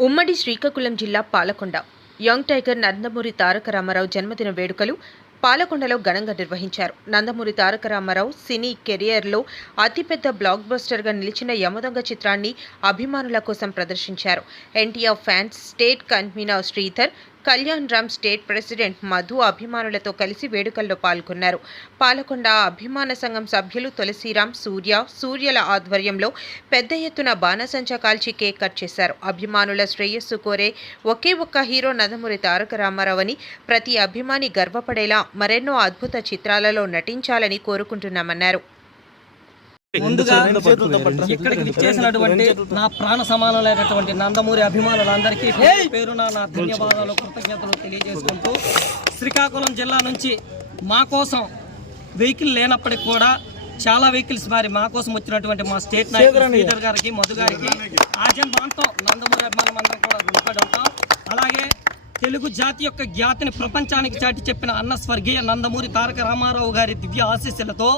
ఉమ్మడి శ్రీకాకుళం జిల్లా Palakonda. Young tiger Nandamuri Taraka Ramarao జన్మదిన వేడుకలు పాలకొండలో ఘనంగా నిర్వహించారు. నందమూరి తారక రామారావు సినీ కెరియర్లో అతిపెద్ద బ్లాక్ బస్టర్గా నిలిచిన యమదొంగ చిత్రాన్ని అభిమానుల కోసం ప్రదర్శించారు. NTR fans state convener Sridhar Kalyan Ram state president Madhu అభిమానులతో కలిసి వేడుకల్లో పాల్గొన్నారు. పాలకొండ అభిమాన సంఘం సభ్యులు తులసిరామ్ సూర్య సూర్యల ఆధ్వర్యంలో పెద్ద ఎత్తున బాణసంచ కాల్చి కేక్ కట్ చేశారు. అభిమానుల శ్రేయస్సు కోరే ఒకే ఒక్క హీరో నందమూరి తారక రామారావు అని ప్రతి అభిమాని గర్వపడేలా మరెన్నో అద్భుత చిత్రాలలో నటించాలని కోరుకుంటున్నామన్నారు. ముందుగా ఇక్కడికి విచ్చేసినటువంటి నా ప్రాణ సమానమైనటువంటి నందమూరి అభిమానులందరికీ పేరు పేరున నా ధన్యవాదాలు కృతజ్ఞతలు తెలియజేసుకుంటూ శ్రీకాకుళం జిల్లా నుంచి మా కోసం వెహికల్ లేనప్పటికి కూడా చాలా వెహికల్స్ మరి మా కోసం వచ్చినటువంటి మా స్టేట్ నాయకులు శ్రీధర్ గారికి మధు గారికి ఆజన్ బాంతో నందమూరి అభిమానం అందరం కూడా రుణపడి ఉంటాం అలాగే తెలుగు జాతి యొక్క ఖ్యాతిని ప్రపంచానికి చాటి చెప్పిన అన్న స్వర్గీయ నందమూరి తారక రామారావు గారి దివ్య ఆశీస్సులతో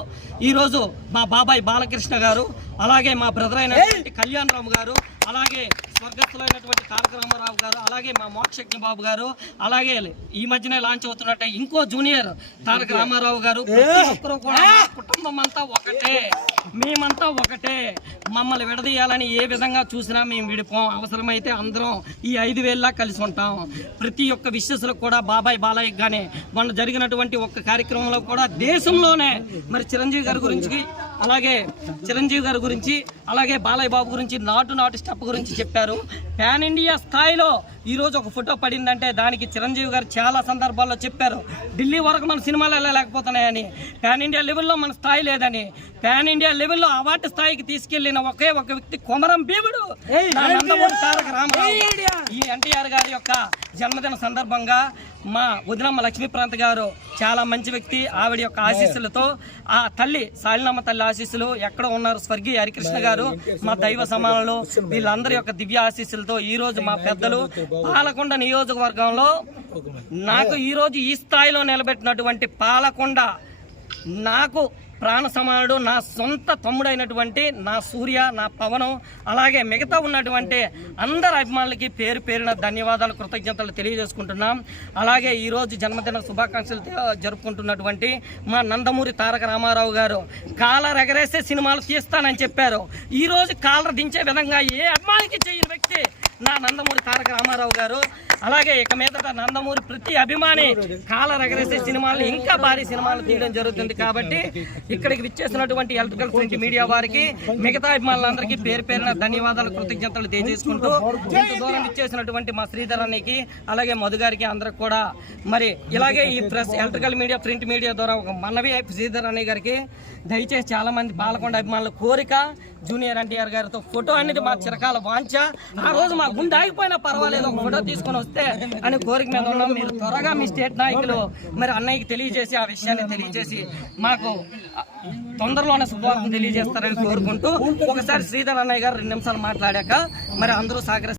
ఈరోజు మా బాబాయ్ బాలకృష్ణ గారు అలాగే మా బ్రదర్ అయినటువంటి కళ్యాణ్ రామ్ గారు అలాగే స్వర్గస్థులైనటువంటి తారక రామారావు గారు అలాగే మా మోక్షజ్ఞ బాబు గారు అలాగే ఈ మధ్యనే లాంచ్ అవుతున్నట్టే ఇంకో జూనియర్ తారక రామారావు గారు ప్రతి ఒక్కరూ కూడా కుటుంబం అంతా ఒకటే. మేమంతా ఒకటే. మమ్మల్ని విడదీయాలని ఏ విధంగా చూసినా మేము విడిపోం. అవసరమైతే అందరం ఈ ఐదు వేలలా కలిసి ఉంటాం. ప్రతి ఒక్క విశ్వసులకు కూడా బాబాయ్ బాలయ్య కానీ మొన్న జరిగినటువంటి ఒక్క కార్యక్రమంలో కూడా దేశంలోనే మరి చిరంజీవి గారి గురించి అలాగే చిరంజీవి గారి గురించి అలాగే బాలయ్య బాబు గురించి నాటు నాటు స్టెప్ గురించి చెప్పారు. పాన్ ఇండియా స్థాయిలో ఈ రోజు ఒక ఫోటో పడిందంటే దానికి చిరంజీవి గారు చాలా సందర్భాల్లో చెప్పారు. ఢిల్లీ వరకు మన సినిమాలు వెళ్ళలేకపోతున్నాయని పాన్ ఇండియా లెవెల్లో మన స్థాయి లేదని పాన్ ఇండియా లెవెల్లో అవార్డు స్థాయికి తీసుకెళ్ళిన ఒకే ఒక వ్యక్తి కొమరం భీముడు. నందమూరి తారక రామారావు. ఈ ఎన్టీఆర్ గారి యొక్క జన్మదిన సందర్భంగా మా వదినమ్మ లక్ష్మీప్రాంత్ గారు చాలా మంచి వ్యక్తి. ఆవిడ యొక్క ఆశీస్సులతో ఆ తల్లి సాలినమ్మ తల్లి ఆశీస్సులు ఎక్కడ ఉన్నారు. స్వర్గీయ హరికృష్ణ గారు మా దైవ సమానులు. వీళ్ళందరి యొక్క దివ్య ఆశీస్సులతో ఈ రోజు మా పెద్దలు పాలకొండ నియోజకవర్గంలో నాకు ఈ రోజు ఈ స్థాయిలో నిలబెట్టినటువంటి పాలకొండ నాకు ప్రాణ సమానుడు నా సొంత తమ్ముడైనటువంటి నా సూర్య నా పవనం అలాగే మిగతా ఉన్నటువంటి అందరి అభిమానులకి పేరు పేరున ధన్యవాదాలు కృతజ్ఞతలు తెలియజేసుకుంటున్నాం. అలాగే ఈరోజు జన్మదిన శుభాకాంక్షలు జరుపుకుంటున్నటువంటి మా నందమూరి తారక రామారావు గారు. కాలర్ ఎగరేస్తే సినిమాలు తీస్తానని చెప్పారు. ఈరోజు కాలర్ దించే విధంగా ఏ అభిమానికి చేయని వ్యక్తి నా నందమూరి తారక రామారావు గారు? అలాగే ఇక మీదట నందమూరి ప్రతి అభిమాని కాల రగరేసే సినిమాలు ఇంకా భారీ సినిమాలు తీయడం జరుగుతుంది కాబట్టి ఇక్కడికి విచ్చేసినటువంటి ఎలక్ట్రికల్ ప్రింట్ మీడియా వారికి మిగతా అభిమానులందరికీ పేరు పేరున ధన్యవాదాలు కృతజ్ఞతలు తెలియజేసుకుంటూ ఇంత దూరం ఇచ్చేసినటువంటి మా శ్రీధర్ అన్నకి అలాగే మధుగారికి అందరికి కూడా మరి ఇలాగే ఈ press electrical media print media ద్వారా ఒక మనవి శ్రీధర్ అన్నయ్య గారికి దయచేసి చాలా మంది పాలకొండ అభిమానుల కోరిక జూనియర్ ఎన్టీఆర్ గారితో ఫోటో అనేది మా చిరకాల వాంఛ. ఆ రోజు మా గుండె ఆగిపోయినా పర్వాలేదు ఒక ఫోటో తీసుకొని వస్తే అని కోరిక మీద ఉన్నాం. మీరు త్వరగా మీ స్టేట్ నాయకులు మరి అన్నయ్యకి తెలియజేసి ఆ విషయాన్ని తెలియజేసి మాకు తొందరలోనే శుభవార్తను తెలియజేస్తారని కోరుకుంటూ ఒకసారి శ్రీధర్ అన్నయ్య గారు రెండు నిమిషాలు మాట్లాడాక మరి అందరూ సహకరిస్తారు.